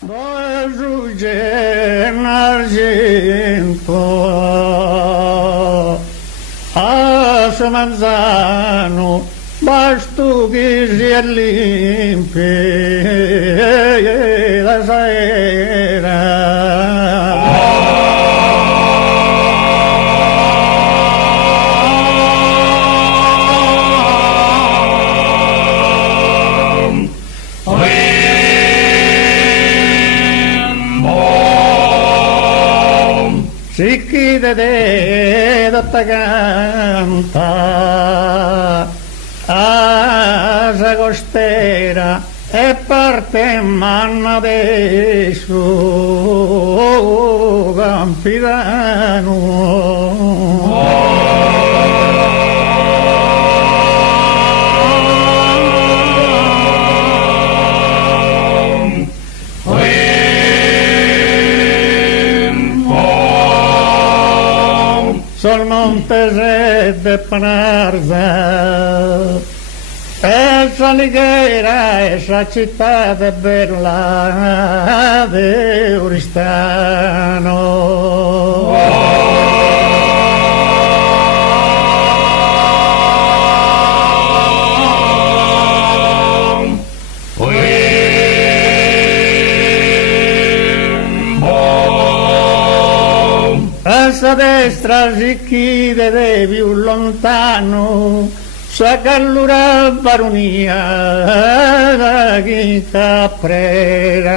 Dove giunge l'argento a Manzano, basto che sia limpi la sera. Si chiede da canta a Sagostera e parte manna adesso Campidano. Sul monte Sede Panarza e Saligera e sa città bella de Oristano. A destra si chiede più lontano, sa callura baronia da chi caprera.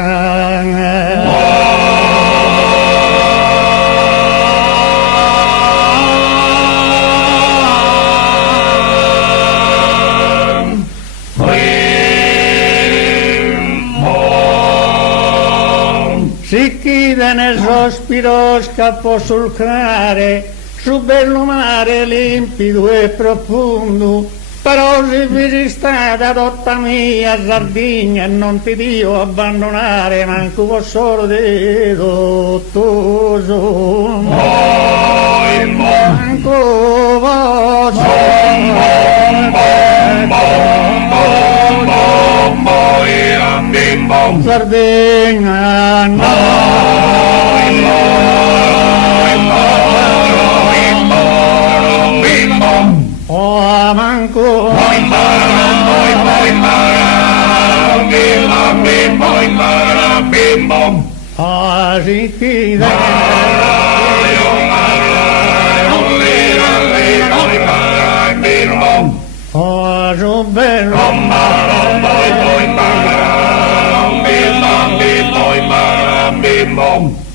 Si chiede nel sospiro scappo sul care, su bello mare limpido e profondo, però se vi stata tutta mia Sardegna e non ti dio abbandonare, manco po' solo di dottoso. Manco po' Sardegna no. Oh, manco oh, si chiede oh, so bello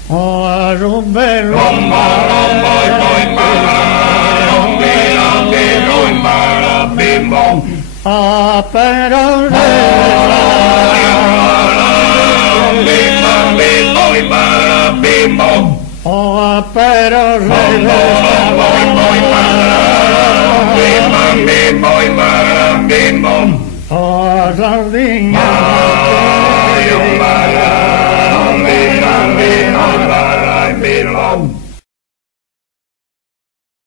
oh, so bello ah, però oh, però oh, Sardegna